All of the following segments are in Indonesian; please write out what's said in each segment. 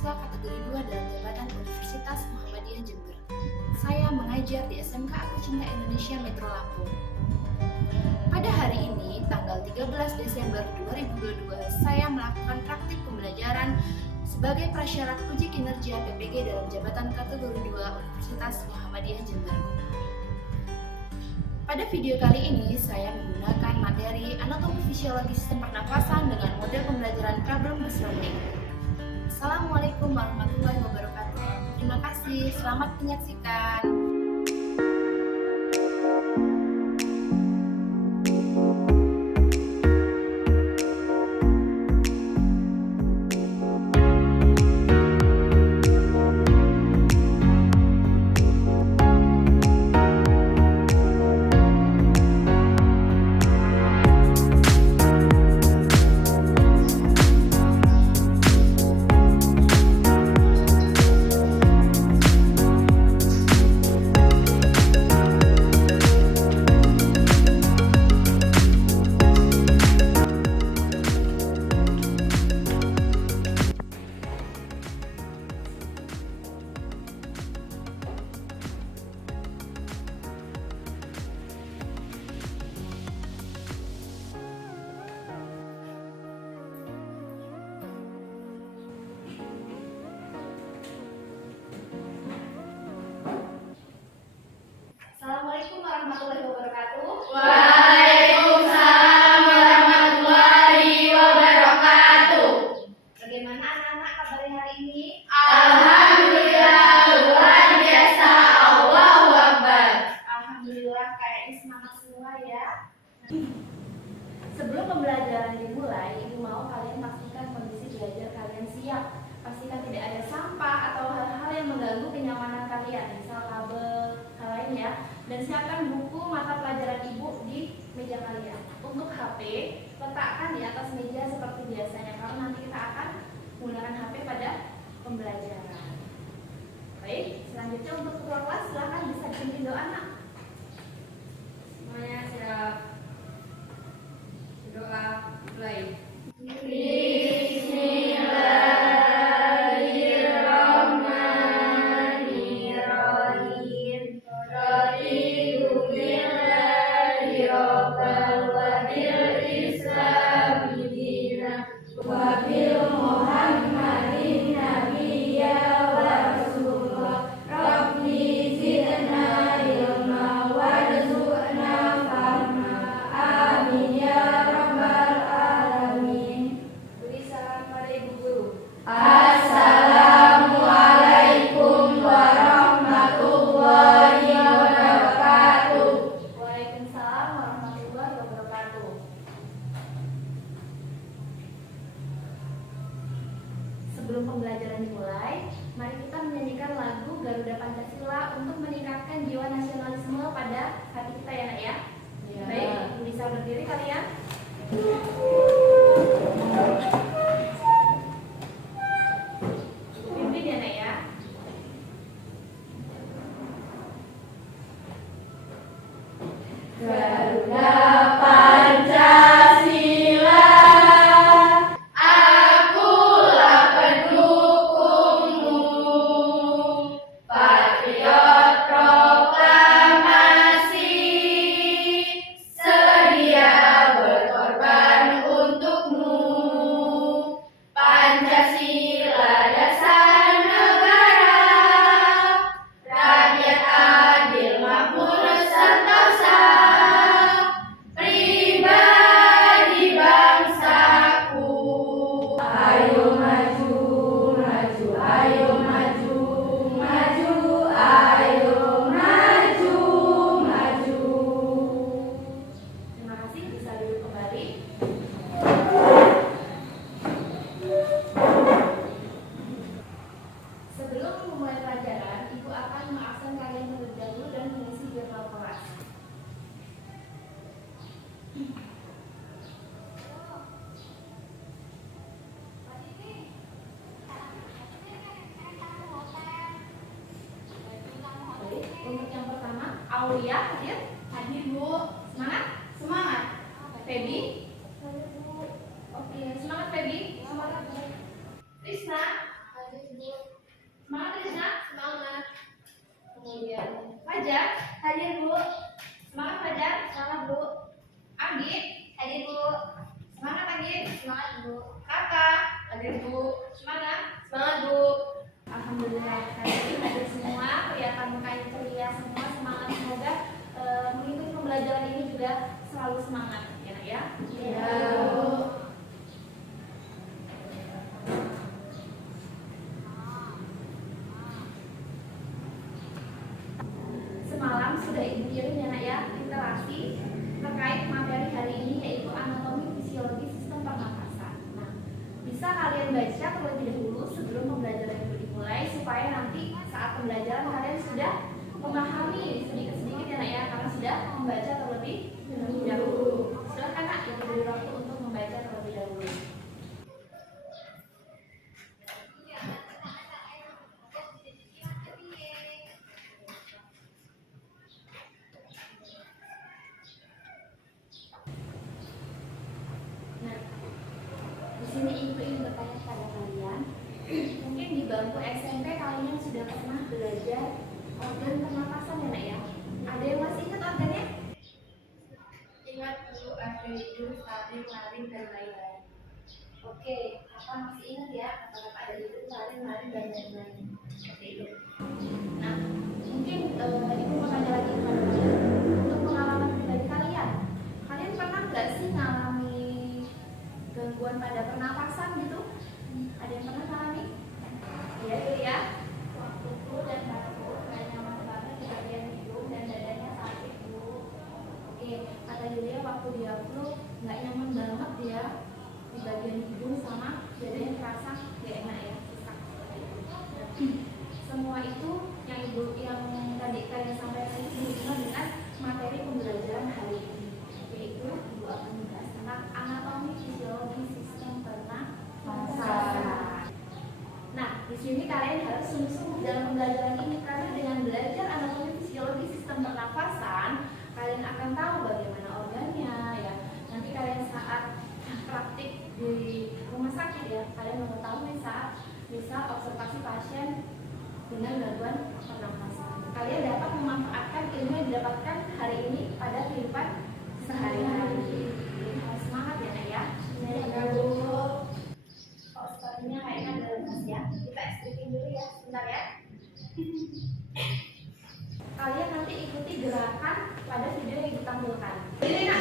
mahasiswa kategori 2 dalam jabatan Universitas Muhammadiyah Jember. Saya mengajar di SMK Aku Cinta Indonesia Metro Lampung. Pada hari ini, tanggal 13 Desember 2022, saya melakukan praktik pembelajaran sebagai prasyarat uji kinerja PPG dalam jabatan kategori 2 Universitas Muhammadiyah Jember. Pada video kali ini, saya menggunakan materi anatomi fisiologi sistem pernafasan dengan model pembelajaran problem-based learning. Assalamualaikum warahmatullahi wabarakatuh. Terima kasih, selamat menyaksikan. Assalamualaikum warahmatullahi wabarakatuh. Waalaikumsalam warahmatullahi wabarakatuh. Bagaimana anak-anak kabarnya hari ini? Alhamdulillah luar biasa. Allahu Akbar. Alhamdulillah, kayaknya semangat semua ya. Sebelum pembelajaran dimulai, Ibu mau kalian pastikan kondisi belajar kalian siap. Pastikan tidak ada sampah atau hal-hal yang mengganggu kenyamanan kalian, misal kabel, hal lain ya. Dan siapkan buku mata pelajaran Ibu di meja kalian. Untuk HP, letakkan di atas meja seperti biasanya, karena nanti kita akan menggunakan HP pada pembelajaran. Baik, selanjutnya untuk ketua kelas silahkan bisa dipimpin doa, Nak. Semuanya siap. Doa mulai. Bismillahirrahmanirrahim. Raditu billahi rabban wa bil islami dinan wa bil muhammadin nabiyya wa rasulullah. Rabbi zidna ilma warzuqna fahma. Amin ya rabbal alamin. Beri salam pada Ibu Guru. Assalamualaikum warahmatullahi wabarakatuh. Waalaikumsalam warahmatullahi wabarakatuh. Sebelum pembelajaran dimulai, mari kita menyanyikan lagu Garuda Pancasila untuk meningkatkan jiwa nasionalisme pada hati kita ya, Nak ya. Ya. Baik, bisa berdiri kalian. Pimpin ya, Nak ya. Garuda Pancasila, akulah pendukungmu, patriot proklamasi, sedia berkorban untukmu. Pancasila dasar negara, rakyat adil makmur sentosa, pribadi bangsaku. Ayo maju, maju, ayo maju, maju, ayo maju, maju. Terima kasih, bisa duduk kembali. Sebelum memulai pelajaran, Ibu akan mengabsen kalian terlebih dahulu dan mengisi jadwal kelas. Baik, untuk yang pertama, Aulia hadir? Hadir, Bu. Semangat? Semangat. Feby? Oke, semangat Feby. Semangat. Risna? Hadir. Semangat. Semangat, Bu. Alhamdulillah hari ini hadir semua, kelihatan mukanya ceria semua, semangat. Semoga mengikuti pembelajaran ini juga selalu semangat ya Nak ya. Iya, Bu. Semalam sudah Ibu kirim ya Nak ya literasi terkait materi hari ini, yaitu anatomi fisiologi sistem pernapasan. Nah, bisa kalian baca terlebih dahulu sebelum pembelajaran itu dimulai, supaya nanti saat pembelajaran kalian sudah memahami sedikit-sedikit ya Nak ya, karena sudah membaca terlebih dahulu. Silakan Nak, Ibu beri waktu untuk membaca terlebih dahulu. Nah, di sini Ibu ingin bertanya kepada kalian, mungkin di bangku SMP kalian sudah pernah belajar organ pernapasan ya Nak ya? Ada yang masih ingat organnya? Ingat, Bu, ada hidung, taring, laring, dan lain-lain. Oke, apa masih ingat ya? Kata-kata ada hidung, taring, laring, dan lain-lain. Seperti itu. Nah, mungkin Ibu mau tanya lagi kepada kalian. Untuk pengalaman pribadi kalian, kalian pernah nggak sih ngalami gangguan pada pernapasan gitu? Ada yang pernah ngalami? Iya gitu ya. Waktu flu dan batuk, nggak nyaman banget di bagian hidung dan dadanya sakit Bu. Oke, kata Julia waktu dia flu nggak nyaman banget dia di bagian hidung sama dadanya terasa nggak enak ya, sesak seperti itu. Semua itu yang tadi kalian sampaikan itu berhubungan dengan materi pembelajaran hari ini, yaitu Ibu akan membahas tentang anatomi fisiologi sistem pernapasan. Nah, di sini kalian harus sungguh-sungguh dalam pembelajaran ini, karena dengan belajar anatomi fisiologi sistem pernapasan, kalian akan tahu bagaimana organnya ya. Nanti kalian saat praktik di rumah sakit ya, kalian mengetahui saat misal observasi pasien dengan gangguan pernapasan. Kalian dapat memanfaatkan ilmu yang didapatkan hari ini pada kehidupan sehari-hari. Jadi harus semangat ya Nak ya. Iya, Bu. Kok sepertinya kayaknya ada lemas ya. Kita stretching dulu ya, sebentar ya. Kalian nanti ikuti gerakan pada video yang ditampilkan. Ini Nak.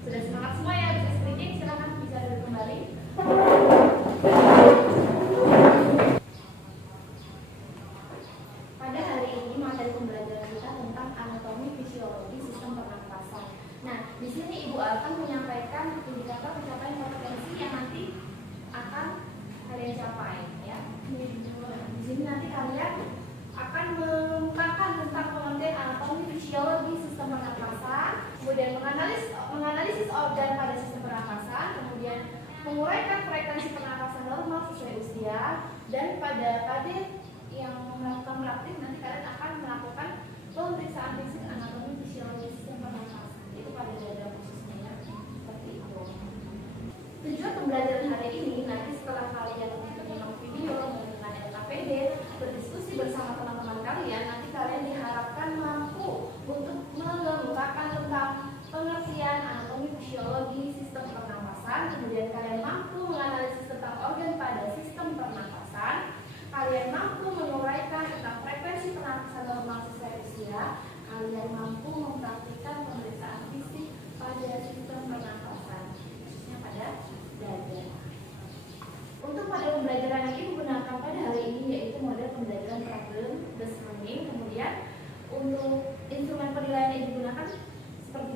Sudah semangat semua ya, bisa stretching, silakan bisa duduk kembali. Pada hari ini materi pembelajaran kita tentang anatomi fisiologi sistem pernapasan. Nah, di sini Ibu akan menyampaikan indikator pencapaian kompetensi yang nanti akan kalian capai ya. Di sini nanti kalian akan mengemukakan tentang pengertian anatomi fisiologi sistem pernapasan, kemudian menganalisis organ pada sistem pernapasan, kemudian menguraikan frekuensi pernapasan normal sesuai usia, dan pada yang melakukan praktik nanti kalian akan melakukan pemeriksaan fisik anatomi fisiologi sistem pernapasan, itu pada dada khususnya ya, seperti itu. Tujuan pembelajaran hari ini nanti setelah kalian menonton video menggunakan LKPD, berdiskusi bersama teman-teman kalian, nanti kalian diharapkan mampu untuk mengemukakan tentang pengertian anatomi fisiologi sistem pernapasan, kemudian kalian mampu menganalisis tentang organ pada sistem pernapasan, kalian mampu menguraikan tentang frekuensi pernapasan normal sesuai usia, kalian mampu mempraktikkan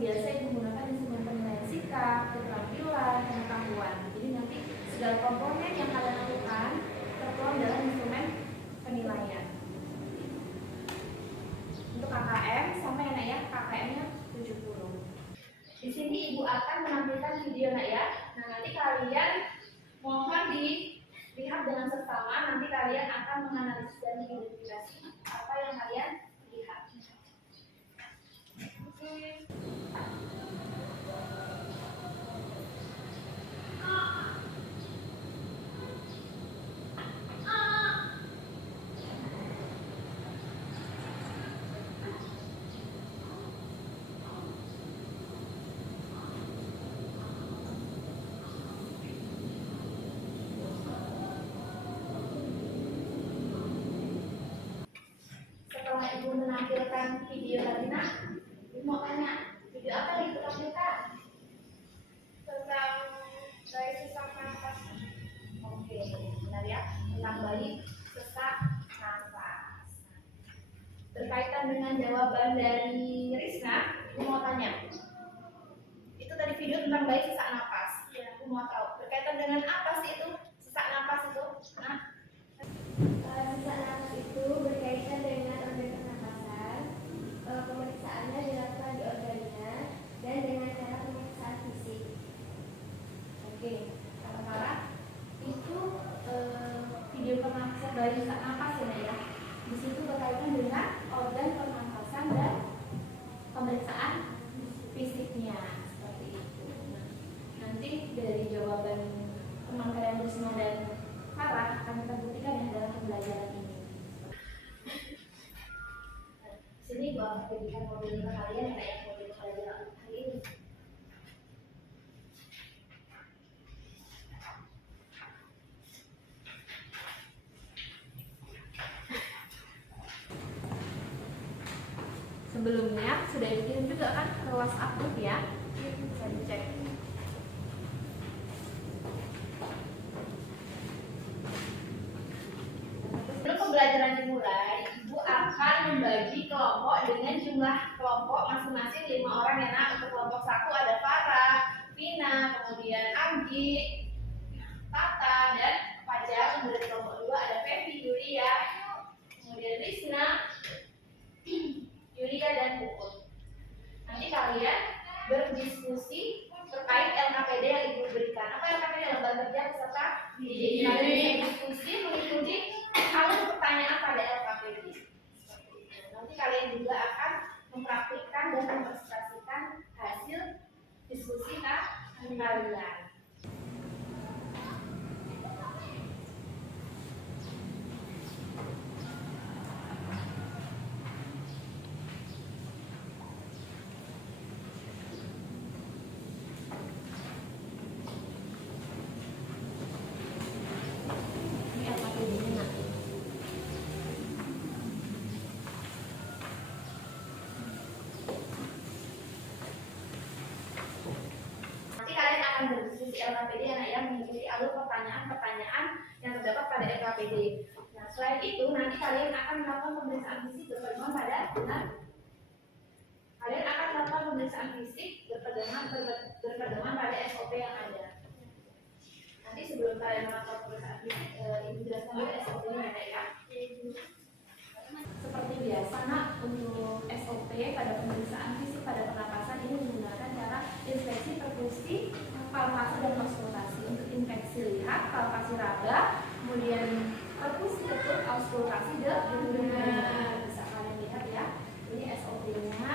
biasa ibu menggunakan instrumen penilaian sikap, keterampilan, pengetahuan. Jadi nanti segala komponen yang kalian lakukan tertuang dalam instrumen penilaian. Untuk KKM sama ya nak ya, KKM-nya 70. Di sini ibu akan menampilkan video nak ya. Nah nanti kalian mohon dilihat dengan seksama. Nanti kalian akan menganalisis dan mengidentifikasi apa yang kalian lihat. Oke. Setelah ibu menampilkan video tadi nak, ibu mau tanya, video apa yang ibu tampilkan? Tentang bayi sesak nafas. Oke, benar ya, tentang bayi sesak nafas. Berkaitan dengan jawaban dari Rizna, ibu mau tanya. Itu tadi video tentang bayi sesak nafas. Ya, aku mau tahu. Berkaitan dengan apa sih itu sesak nafas itu? Nah, Sesak nafas itu berkaitan dengan organ pernapasan. Pemeriksaannya dilakukan di organnya dan dengan cara pemeriksaan fisik. oke. Sementara itu video pernapasan bayi sesak nafas ya. Di situ berkaitan dengan organ pernapasan dan pemeriksaan fisiknya seperti itu. Nah, nanti dari jawaban teman kalian Rizna dan Farah akan kita buktikan ya dalam pembelajaran ini. Nah, sini gua akan berikan modul ke kalian ya kayak modul pembelajaran hari ini. Sebelumnya sudah dikirim juga kan ke WhatsApp group ya, bisa dicek. Sebelum pembelajaran dimulai, ibu akan membagi kelompok dengan jumlah kelompok masing-masing 5 orang ya nak. Untuk kelompok 1 ada Farah, Vina, kemudian Anggi, Tata, dan Fajar. Kemudian kelompok 2 ada Feby, Yulia, kemudian Rizna, Yulia, dan Puput. Nanti kalian berdiskusi terkait LKPD yang ibu berikan. Apa LKPD? Lembaga kerja peserta didik. Kalian bisa diskusi mengikuti alur pertanyaan pada LKPD. Nanti kalian juga akan mempraktikkan dan mempresentasikan hasil diskusi kalian. Ini LKPD-nya nak. Nanti kalian akan berdiskusi LKPD yang mengikuti alur pertanyaan-pertanyaan yang terdapat pada LKPD. Nah, selain itu nanti kalian akan melakukan pemeriksaan fisik berpedoman pada kalian akan melakukan pemeriksaan fisik berpedoman pada SOP yang ada. Nanti sebelum kalian melakukan pemeriksaan fisik, ibu jelaskan dulu SOP-nya ya. Seperti biasa nak, untuk SOP pada pemeriksaan fisik pada pernapasan ini menggunakan cara inspeksi perkusi, palpasi, dan auskultasi. Untuk infeksi lihat, palpasi raba, kemudian perkusi ketut, auskultasi bisa kalian lihat ya. Ini SOP-nya.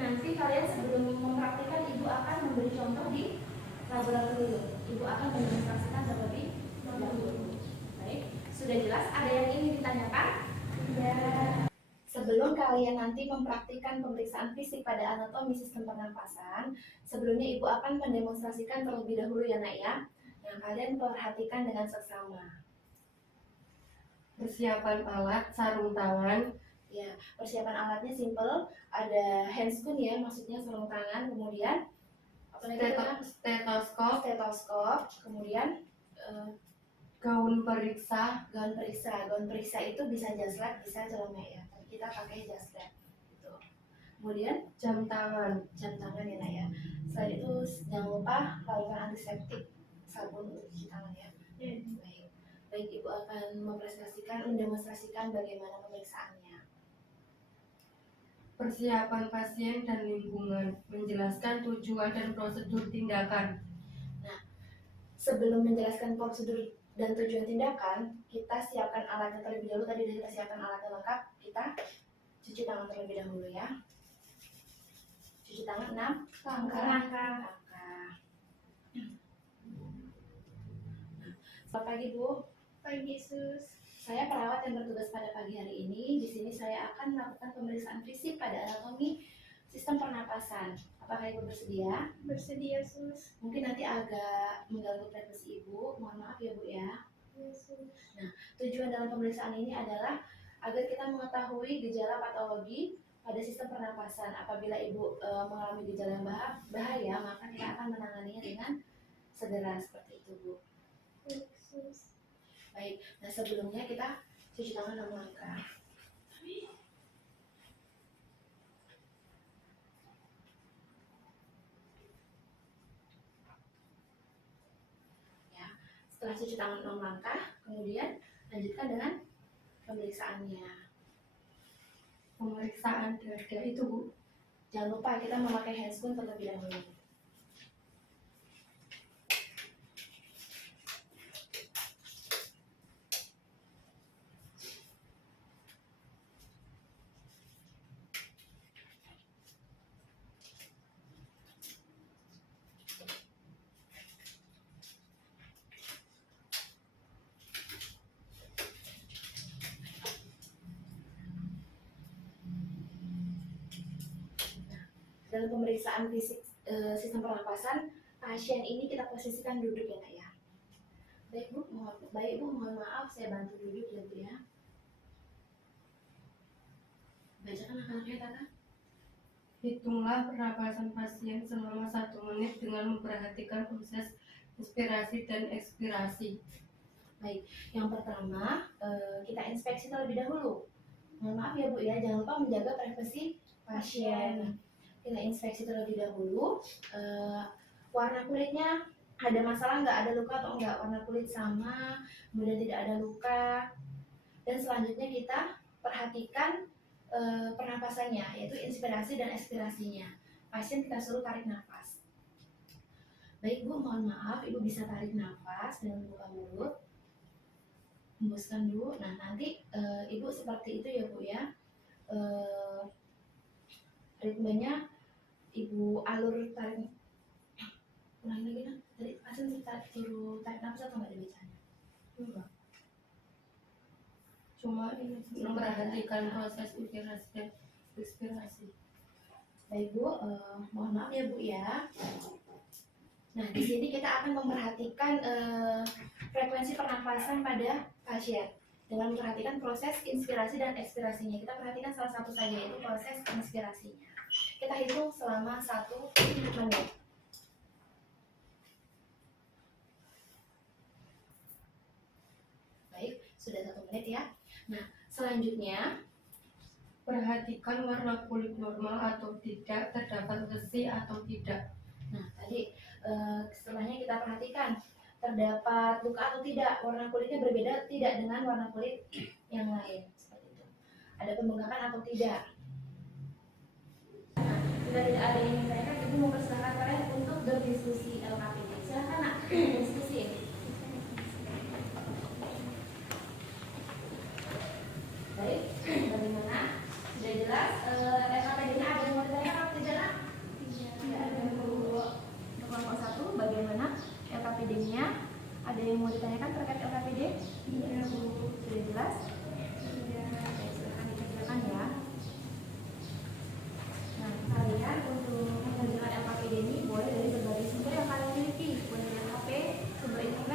Nanti kalian sebelum mempraktikkan, ibu akan memberi contoh di laboratorium. Ibu akan mendemonstrasikan terlebih dahulu. Baik, sudah jelas? Ada yang ingin ditanyakan? Ya. Sebelum kalian nanti mempraktikkan pemeriksaan fisik pada anatomi sistem pernapasan, sebelumnya ibu akan mendemonstrasikan terlebih dahulu ya nak ya. Nah, kalian perhatikan dengan seksama. Persiapan alat, sarung tangan, Ya, persiapan alatnya simple, ada handscoon ya, maksudnya sarung tangan, kemudian apa lagi itu, Nak? stetoskop, Stetoskop, kemudian gaun periksa, gaun periksa. Gaun periksa itu bisa jas lab, bisa celemek ya. Tapi kita pakai jas lab. Gitu. Kemudian jam tangan, jam tangan ya nak ya. Selain itu jangan lupa lakukan antiseptik, sabun untuk cuci tangan ya. Baik, baik ibu akan mendemonstrasikan bagaimana pemeriksaannya. persiapan pasien dan lingkungan, menjelaskan tujuan dan prosedur tindakan. Sebelum menjelaskan prosedur dan tujuan tindakan, kita siapkan alatnya terlebih dahulu. Tadi kita siapkan alatnya lengkap, kita cuci tangan terlebih dahulu ya. Cuci tangan 6 langkah. Selamat pagi Bu. Pagi Sus. Saya perawat yang bertugas pada pagi hari ini. Di sini saya akan melakukan pemeriksaan fisik pada anatomi sistem pernapasan. Apakah Ibu bersedia? Bersedia Sus. Mungkin nanti agak mengganggu privasi Ibu. Mohon maaf ya Bu ya. Ya Sus. Tujuan dalam pemeriksaan ini adalah agar kita mengetahui gejala patologi pada sistem pernapasan. Apabila Ibu mengalami gejala yang bahaya, maka kita akan menanganinya dengan segera seperti itu Bu. Baik Sus. Baik, nah sebelumnya kita cuci tangan 6 langkah. Ya, setelah cuci tangan 6 langkah, kemudian lanjutkan dengan pemeriksaannya. Pemeriksaan dada itu Bu. Jangan lupa kita memakai handscoon terlebih dahulu. Dalam pemeriksaan fisik sistem pernapasan, pasien ini kita posisikan duduk ya nak ya. Baik Bu, mohon maaf saya bantu duduk ya Bu ya. Bacakan langkah-langkahnya Tata. Hitunglah pernapasan pasien selama 1 menit dengan memperhatikan proses inspirasi dan ekspirasi. Baik, yang pertama kita inspeksi terlebih dahulu. Mohon maaf ya Bu ya, jangan lupa menjaga privasi pasien. Kita inspeksi terlebih dahulu. Warna kulitnya ada masalah nggak, ada luka atau enggak? Warna kulit sama, kemudian tidak ada luka. Dan selanjutnya kita perhatikan pernapasannya, yaitu inspirasi dan ekspirasinya. Pasien kita suruh tarik nafas. Baik Bu, mohon maaf, Ibu bisa tarik nafas dengan membuka mulut. Hembuskan dulu. Nah nanti Ibu seperti itu ya Bu ya. Ritmenya Ibu alur tarik. Ulangi lagi kan? Tadi pasien suruh tarik nafas atau nggak dibacanya? Enggak. Cuma ini memperhatikan proses inspirasi dan ekspirasi. Baik Bu, mohon maaf ya Bu ya. Nah di sini kita akan memperhatikan frekuensi pernafasan pada pasien dengan memperhatikan proses inspirasi dan ekspirasinya. Kita perhatikan salah satu saja, yaitu proses inspirasinya. Kita hitung selama 1 menit. Baik, sudah 1 menit ya. Nah selanjutnya Perhatikan warna kulit normal atau tidak, terdapat besi atau tidak. Nah, tadi setelahnya kita perhatikan terdapat luka atau tidak, warna kulitnya berbeda tidak dengan warna kulit yang lain, seperti itu. Ada pembengkakan atau tidak. Nah, jika tidak ada yang ditanyakan, Ibu mempersilahkan kalian untuk berdiskusi LKPD. Silakan nak, diskusi. Baik, bagaimana? Sudah jelas LKPD-nya ada yang mau ditanyakan atau tidak nak? Tidak ada yang perlu. Kelompok 1, bagaimana LKPD-nya? Ada yang mau ditanyakan terkait LKPD? Iya Bu. Sudah jelas? Sudah. Oke, silakan dikerjakan ya. Nah, kalian untuk mengerjakan LKPD ini boleh dari berbagai sumber yang kalian miliki. Boleh dari HP, sumber informasi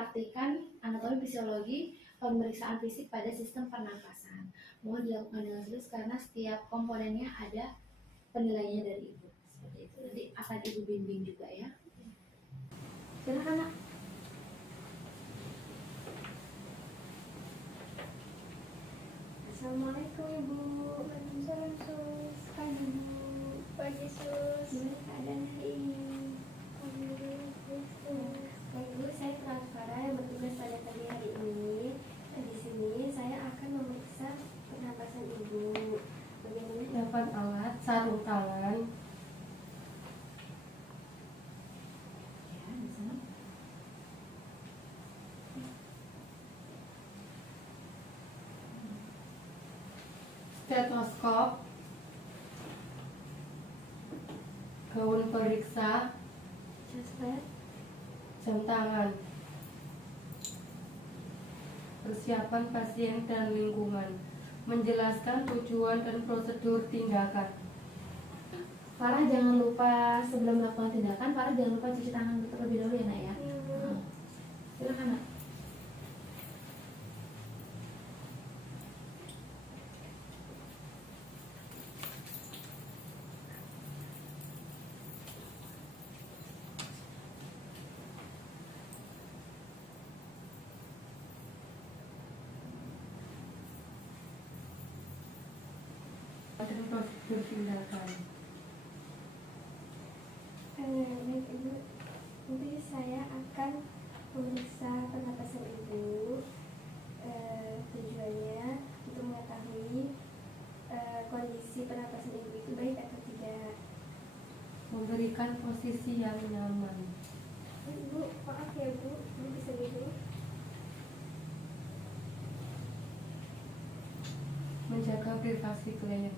mempraktikkan anatomi fisiologi pemeriksaan fisik pada sistem pernapasan. Mohon dilakukan dengan serius karena setiap komponennya ada penilaiannya dari Ibu. Seperti itu. Nanti akan Ibu bimbing juga ya. Silakan, Nak. Assalamualaikum Ibu. Waalaikumsalam Sus. Pagi Bu. Pagi Sus. Gimana keadaan hari ini? Alhamdulillah Sus. Baik Bu, saya Farah yang bertugas pada pagi hari ini. Di sini saya akan memeriksa pernapasan Ibu. Bagaimana? Dapat alat, sarung tangan, Ya, di sana. stetoskop, gaun periksa, Suspek. jam tangan, persiapan pasien dan lingkungan, menjelaskan tujuan dan prosedur tindakan. Farah jangan lupa sebelum melakukan tindakan, Farah jangan lupa cuci tangan terlebih dahulu ya, Nak ya. Iya Bu. Silakan, Nak. Dan prosedur tindakan. Baik Ibu. Nanti saya akan memeriksa pernapasan Ibu. Tujuannya untuk mengetahui kondisi pernapasan Ibu itu baik atau tidak. Memberikan posisi yang nyaman, Ibu, maaf ya Bu, Ibu bisa dulu. menjaga privasi klien.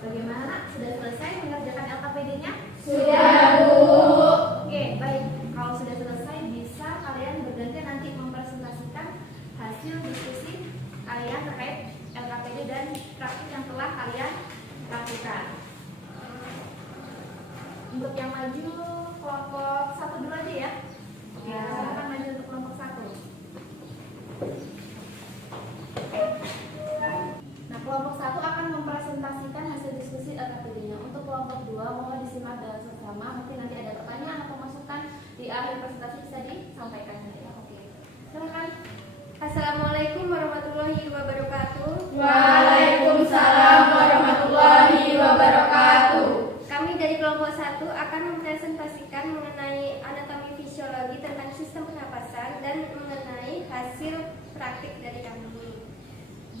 Bagaimana? Sudah selesai mengerjakan LKPD-nya? Sudah Bu. Oke, baik. Kalau sudah selesai, bisa kalian bergantian nanti mempresentasikan hasil diskusi kalian terkait LKPD dan praktik yang telah kalian lakukan. Untuk yang maju kelompok 1 dulu aja ya. Ya, silakan maju untuk kelompok 1. Nah, kelompok 1 akan mempresentasikan hasil diskusi kelompok 2 mohon disimak dengan seksama. Mungkin nanti ada pertanyaan atau masukan di akhir presentasi bisa disampaikan nanti ya. Oke. Silakan. Assalamualaikum warahmatullahi wabarakatuh. Waalaikumsalam warahmatullahi wabarakatuh. Kami dari kelompok 1 akan mempresentasikan mengenai anatomi fisiologi tentang sistem pernapasan dan mengenai hasil praktik dari kami.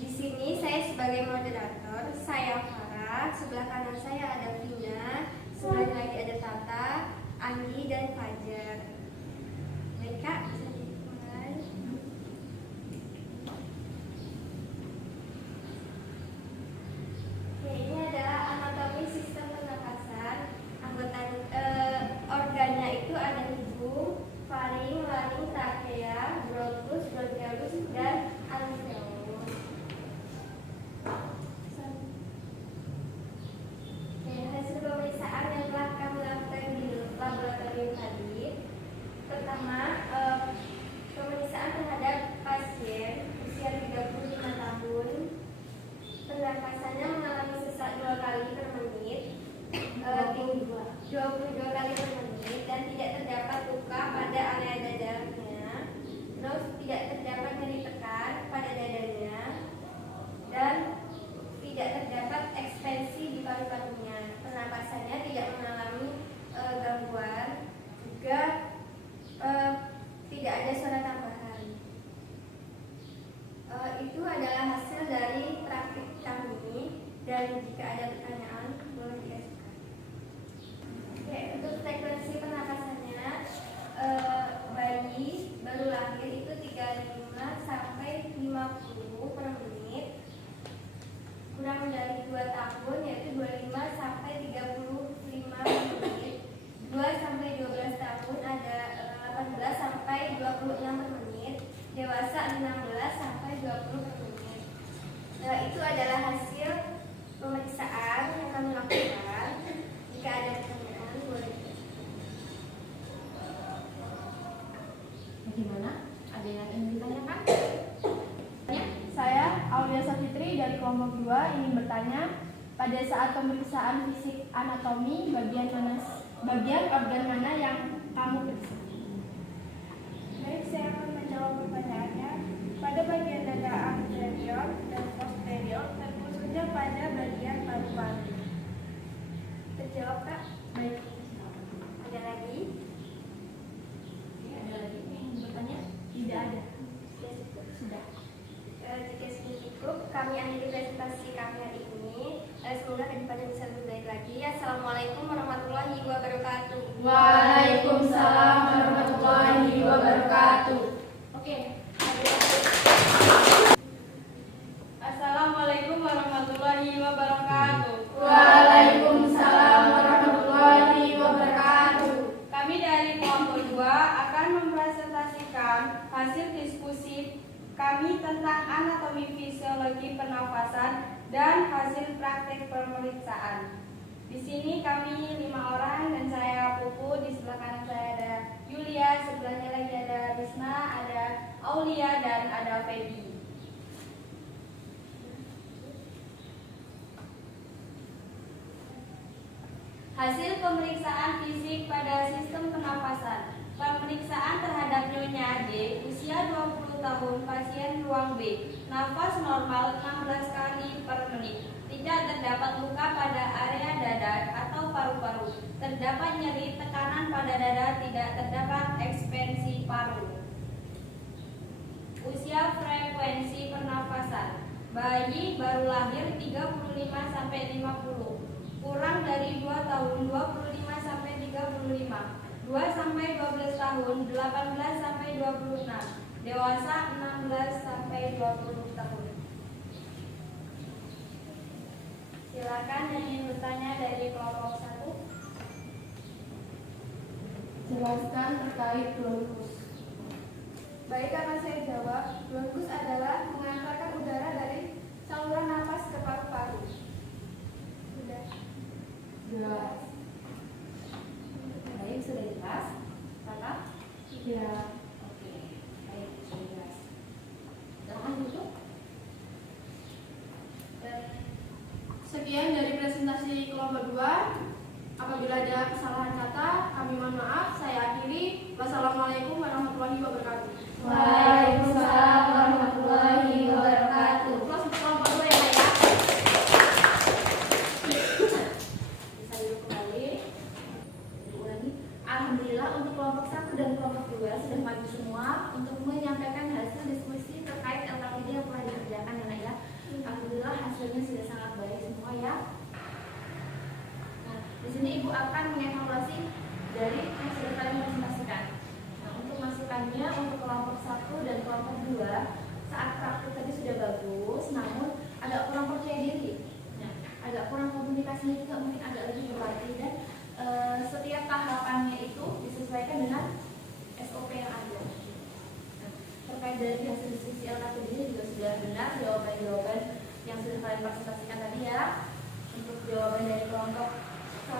Di sini saya sebagai moderator, saya Farah, sebelah kanan saya ada Vina, sebelah lagi ada Tata, Andi, dan Fajar. Baik Kak, bisa dimulai. Oke, ini adalah anatomi sistem pernapasan. Anggota organnya itu ada hidung, faring, laring, trakea, bronkus, bronchiolus, dan alveolus. Oke, hasil pemeriksaan yang telah kami lakukan di laboratorium tadi. Pertama, pemeriksaan terhadap pasien usia 35 tahun. Pernapasannya mengalami sesak 2 kali per menit, 22 kali per menit, dan tidak terdapat luka pada area dadanya. Terus tidak terdapat nyeri tekan pada dadanya, dan tidak terdapat ekspansi di paru-parunya. Pernapasannya tidak mengalami gangguan, juga tidak ada suara tambahan. Itu adalah hasil dari praktik kami, dan jika ada pertanyaan boleh diajukan. Oke, untuk frekuensi pernapasannya, bayi baru lahir itu 35 sampai 50 per menit. Kurang dari 2 tahun yaitu 25 sampai 35 per menit. 2 sampai 12 tahun ada 18 sampai 26 per menit. Dewasa 16 sampai 20 per menit. Nah, itu adalah hasil pemeriksaan yang kami lakukan. Jika ada pertanyaan boleh. Bagaimana? Ada yang ingin ditanyakan? Saya Aulia Safitri dari kelompok 2 ingin bertanya, pada saat pemeriksaan fisik anatomi bagian organ mana yang kamu periksa? Baik, saya akan menjawab pertanyaannya. Pada bagian dada anterior dan posterior, terkhususnya pada bagian paru-paru. Terjawab Kak? Baik. Ada lagi? Ada lagi yang bertanya? Tidak ada. Sudah. Jika sudah cukup, kami akhiri presentasi kami hari ini. Semoga kedepannya bisa lebih baik lagi. Assalamualaikum warahmatullahi wabarakatuh. Waalaikumsalam warahmatullahi wabarakatuh. Oke. Assalamualaikum warahmatullahi wabarakatuh. Waalaikumsalam warahmatullahi wabarakatuh. Kami dari kelompok 2 akan mempresentasikan hasil diskusi kami tentang anatomi fisiologi pernafasan dan hasil praktik pemeriksaan. Di sini kami 5 orang dan saya Pupu, di sebelah kanan saya ada Yulia, sebelahnya lagi ada Risna, ada Aulia, dan ada Feby. Hasil pemeriksaan fisik pada sistem pernapasan. Pemeriksaan terhadap Nyonya D, usia 20 tahun, pasien ruang B. Nafas normal 16 kali per menit. Tidak terdapat luka pada area dada atau paru-paru. Terdapat nyeri tekanan pada dada, tidak terdapat ekspansi paru. Usia frekuensi pernafasan. Bayi baru lahir 35 sampai 50. Kurang dari 2 tahun 25 sampai 35. 2 sampai 12 tahun 18 sampai 26. Dewasa 16 sampai 20 tahun. Silakan yang ingin bertanya dari kelompok 1. Jelaskan terkait bronkus. Baik, akan saya jawab. Bronkus adalah mengantarkan udara dari saluran napas ke paru-paru. Sudah. Jelas. Baik, sudah jelas? Kakak? Ya. Oke. Baik, sudah jelas. Silakan duduk. Sekian dari presentasi kelompok 2. ada kesalahan kata, kami mohon maaf. Saya akhiri. Wassalamualaikum warahmatullahi wabarakatuh. Waalaikumsalam warahmatullahi wabarakatuh. Close untuk kelompok 2 ya, Pak, ya. Bisa duduk kembali. Diulangi. Alhamdulillah untuk kelompok 1 dan kelompok 2 sudah maju semua untuk menyampaikan hasil diskusi terkait LKPD yang telah dikerjakan ya, Nak, ya. Alhamdulillah hasilnya sudah sangat baik semua ya. Nah, di sini Ibu akan mengevaluasi dari yang sudah kalian presentasikan. Nah, untuk masukannya untuk kelompok 1 dan kelompok 2 saat praktik tadi sudah bagus, namun agak kurang percaya diri. Nah, agak kurang komunikasinya juga mungkin agak lebih berlatih dan setiap tahapannya itu disesuaikan dengan SOP yang ada. Nah, terkait dari hasil diskusi LKPD ini juga sudah benar jawaban-jawaban yang sudah kalian presentasikan tadi ya. Untuk jawaban dari kelompok 1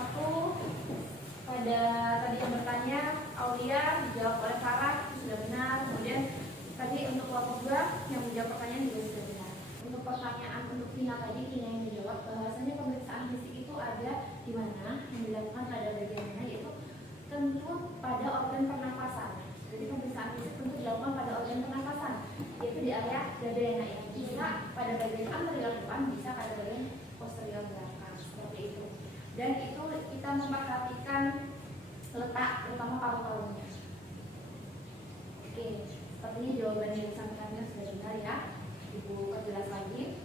pada tadi yang bertanya Aulia dijawab oleh Farah sudah benar. Kemudian tadi untuk kelompok 2 yang menjawab pertanyaan juga sudah benar. Untuk pertanyaan untuk Vina tadi, Vina yang menjawab bahwasanya pemeriksaan fisik itu ada di mana, yang dilakukan pada bagian mana, yaitu tentu pada organ pernapasan. Jadi pemeriksaan fisik tentu dilakukan pada organ pernapasan, yaitu di area dada yang naik. Bisa pada bagian anterior depan, bisa pada bagian posterior belakang, seperti itu. Dan itu kita memperhatikan letak terutama paru-parunya. Oke, sepertinya jawaban yang disampaikan sudah benar ya. Ibu perjelas lagi.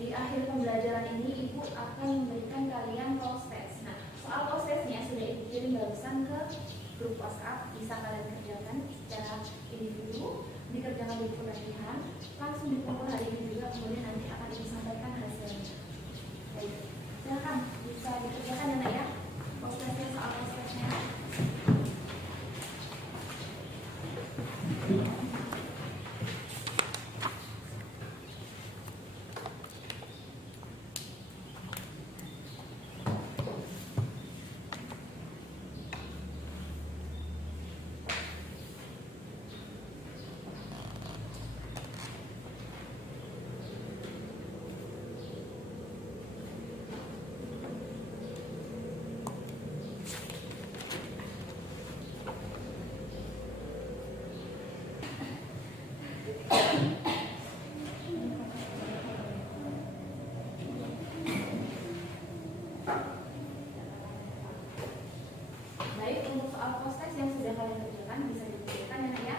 Di akhir pembelajaran ini Ibu akan memberikan kalian post test. Nah, soal post testnya sudah Ibu kirim barusan ke grup WhatsApp. Bisa kalian kerjakan secara individu, dikerjakan di pelatihan, langsung dikumpul hari ini juga. Kemudian nanti akan Ibu sampaikan hasilnya. Baik, silakan bisa dikerjakan ya, Nak, ya. Post testnya, soal post testnya. Baik, untuk soal post test yang sudah kalian kerjakan bisa dikerjakan ya, Nak, ya.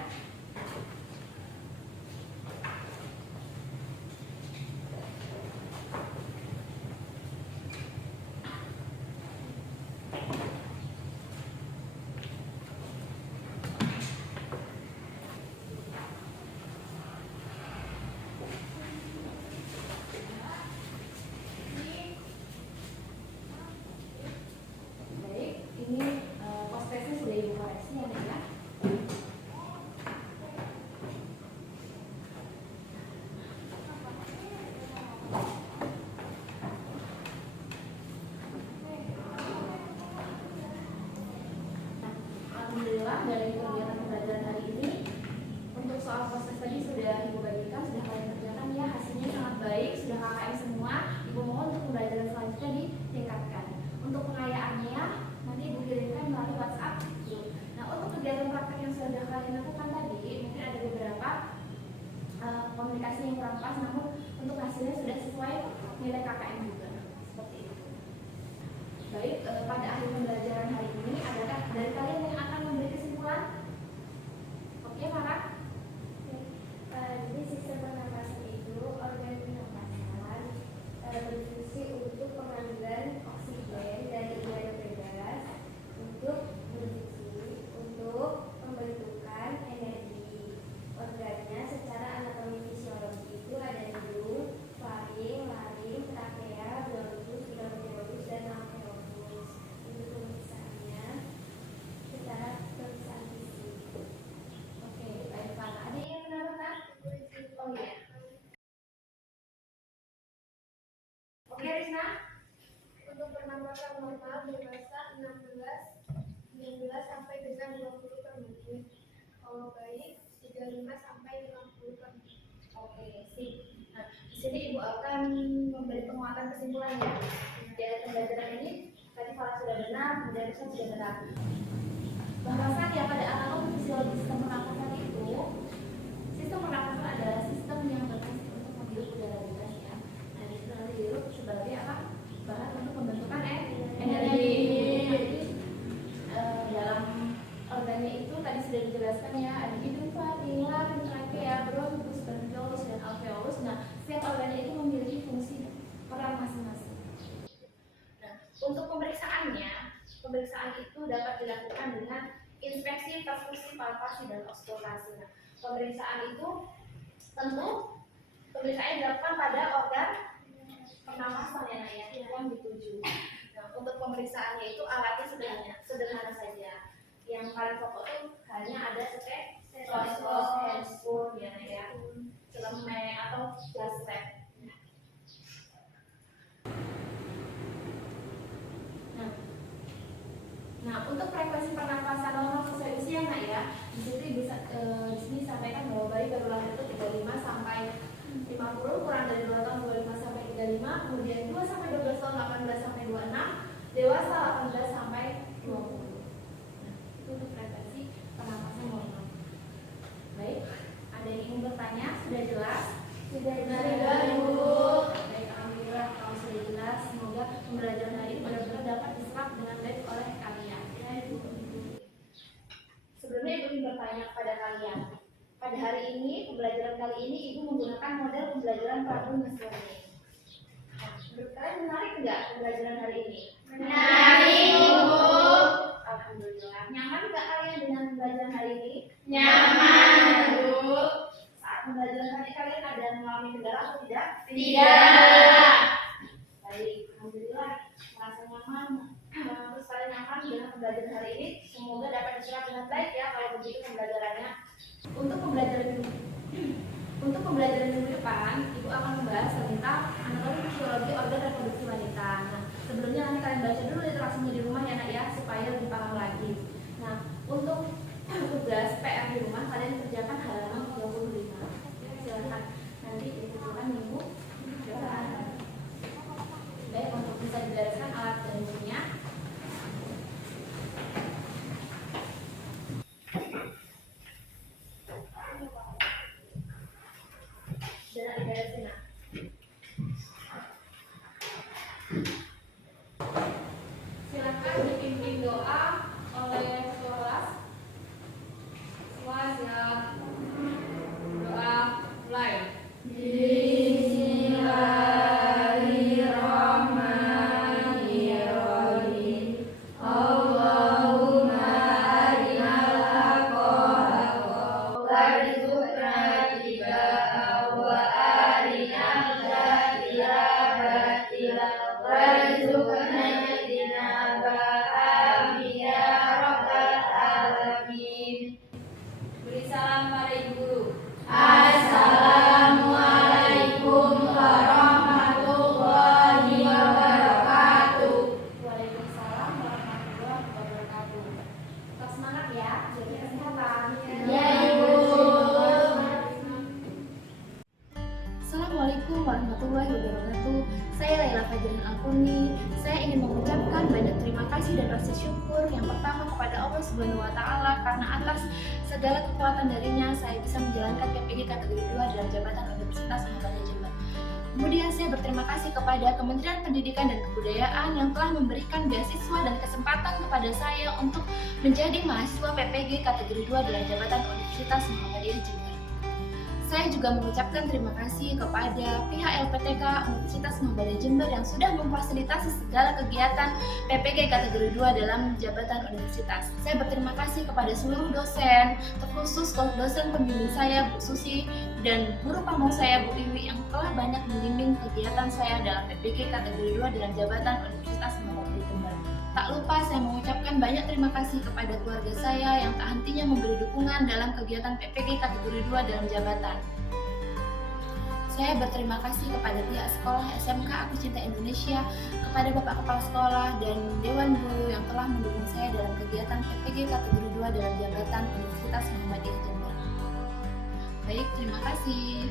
Baik, ini post testnya sudah Ibu koreksi ya, Nak, ya. Alhamdulillah dari kegiatan pembelajaran hari ini untuk soal proses tadi sudah Ibu bagikan, sudah kalian kerjakan ya, hasilnya sangat baik, sudah KKM semua. Ibu mohon untuk pembelajaran selanjutnya ditingkatkan. Untuk pengayaannya nanti Ibu kirimkan melalui WhatsApp. Nah, untuk kegiatan praktek yang sudah kalian lakukan tadi mungkin ada beberapa komunikasi yang kurang pas, namun untuk hasilnya sudah sesuai nilai KKM juga. Seperti itu. Baik, pada akhir pembelajaran hari ini adakah dari kalian yang akan memberi kesimpulan? Oke, Farah? Jadi sistem pernapasan itu organ pernapasan berfungsi untuk pengambilan oksigen dari udara bebas untuk produksi, untuk pembentukan energi. Organnya secara anatomi fisiologi itu ada hidung, faring, laring, trakea, glottis, bronkiolus, dan alveolus. Untuk pemeriksaannya secara pemeriksaan fisik. Oke, baik, Farah. Ada yang menambahkan? Oh iya. Oke, Rizna? Untuk pernapasan normal dewasa 19 sampai dengan 20 per menit. Kalau baik 35 sampai 50 per menit. Oke, sip. Nah, di sini Ibu akan memberi penguatan kesimpulan ya. kemudian bisa sejahtera. Bahwasanya pada anatomi fisiologi sistem pernapasan itu, sistem pernapasan adalah sistem yang berfungsi untuk menghirup udara bebas ya. Nah, itu nanti dihirup sebagai apa? Bahan untuk pembentukan energi. Dalam organnya itu tadi sudah dijelaskan ya, ada hidung, pilar, trakea, bronkus, bronchiolus, dan alveolus. Nah, setiap organnya itu memiliki fungsi peran masing-masing. Nah, untuk pemeriksaan itu dapat dilakukan dengan inspeksi, perfusi, palpasi, dan auskultasi. Nah, pemeriksaan itu tentu pemeriksaan dilakukan pada organ pernapasan ya, yang dituju. Nah, untuk pemeriksaannya itu alatnya sederhana saja. Yang paling pokok itu hanya ada stetoskop, ya, celemek atau gas lab. Nah, untuk frekuensi pernapasan normal sesuai usia ya, di sini disampaikan bahwa bayi baru lahir itu 35 sampai 50, kurang dari 2 tahun 25 sampai 35, kemudian 2 sampai 12 tahun 18 sampai 26, dewasa 18 sampai 20. Nah, itu untuk frekuensi pernapasan normal. Baik, ada yang ingin bertanya? Sudah jelas? Sudah jelas, Ibu. Baik, alhamdulillah kalau sudah jelas, semoga pembelajaran hari ini benar-benar dapat diserap dengan baik oleh kalian. Ya, Ibu. Sebelumnya Ibu ingin bertanya kepada kalian. Pada hari ini, pembelajaran kali ini Ibu menggunakan model pembelajaran problem learning. Nah, menurut kalian menarik enggak pembelajaran hari ini? Menarik, Bu. Alhamdulillah. Nyaman enggak kalian dengan pembelajaran hari ini? Nyaman, Bu. Saat pembelajaran hari kalian ada mengalami kendala atau tidak? Tidak. Baik, alhamdulillah merasa nyaman. Terus kalian nyaman dengan pembelajaran hari ini. Semoga dapat diserap dengan baik ya kalau begitu pembelajarannya. Untuk pembelajaran minggu depan, Ibu akan membahas tentang anatomi fisiologi organ reproduksi wanita. Nah, sebelumnya nanti kalian baca dulu literasinya di rumah ya nak ya, supaya lebih paham lagi. Nah, untuk tugas PR di rumah kalian kerjakan halaman 35. Silakan nanti dikerjakan minggu depan. Baik, untuk bisa dijelaskan alat dan bukunya. Silakan dipimpin doa oleh ketua kelas. Semua siap. Doa mulai. Bismillahirrahmanirrahim. Allahumma arinal haqqa warzuqna ittiba'ahu wa arinal batila batila warzuqna ijtinabah. Amin ya rabbal alamin. Beri salam pada ibu guru. Assalamualaikum warahmatullahi wabarakatuh. Waalaikumsalam warahmatullahi wabarakatuh. Tetap semangat ya, jaga kesehatan. Ya, Ibu. Assalamualaikum warahmatullahi wabarakatuh. Saya Laila Fajrin Alkuni. Saya ingin mengucapkan banyak terima kasih dan rasa syukur yang pertama kepada Allah Subhanahu wa taala karena atas segala kekuatan darinya saya bisa menjalankan PPG kategori 2 dalam jabatan Universitas Muhammadiyah Jember. Kemudian saya berterima kasih kepada Kementerian Pendidikan dan Kebudayaan yang telah memberikan beasiswa dan kesempatan kepada saya untuk menjadi mahasiswa PPG kategori 2 dalam jabatan Universitas Muhammadiyah Jember. Saya juga mengucapkan terima kasih kepada pihak LPTK Universitas Muhammadiyah Jember yang sudah memfasilitasi segala kegiatan PPG kategori 2 dalam jabatan universitas. Saya berterima kasih kepada seluruh dosen, terkhusus dosen pembimbing saya Bu Susi dan guru pamong saya Bu Iwi yang telah banyak membimbing kegiatan saya dalam PPG kategori 2 dalam jabatan Universitas Muhammadiyah Jember. Tak lupa saya mengucapkan banyak terima kasih kepada keluarga saya yang tak hentinya memberi dukungan dalam kegiatan PPG kategori 2 dalam jabatan. Saya berterima kasih kepada pihak sekolah SMK Aku Cinta Indonesia, kepada Bapak Kepala Sekolah dan Dewan Guru yang telah mendukung saya dalam kegiatan PPG kategori 2 dalam jabatan Universitas Muhammadiyah Jember. Baik, terima kasih.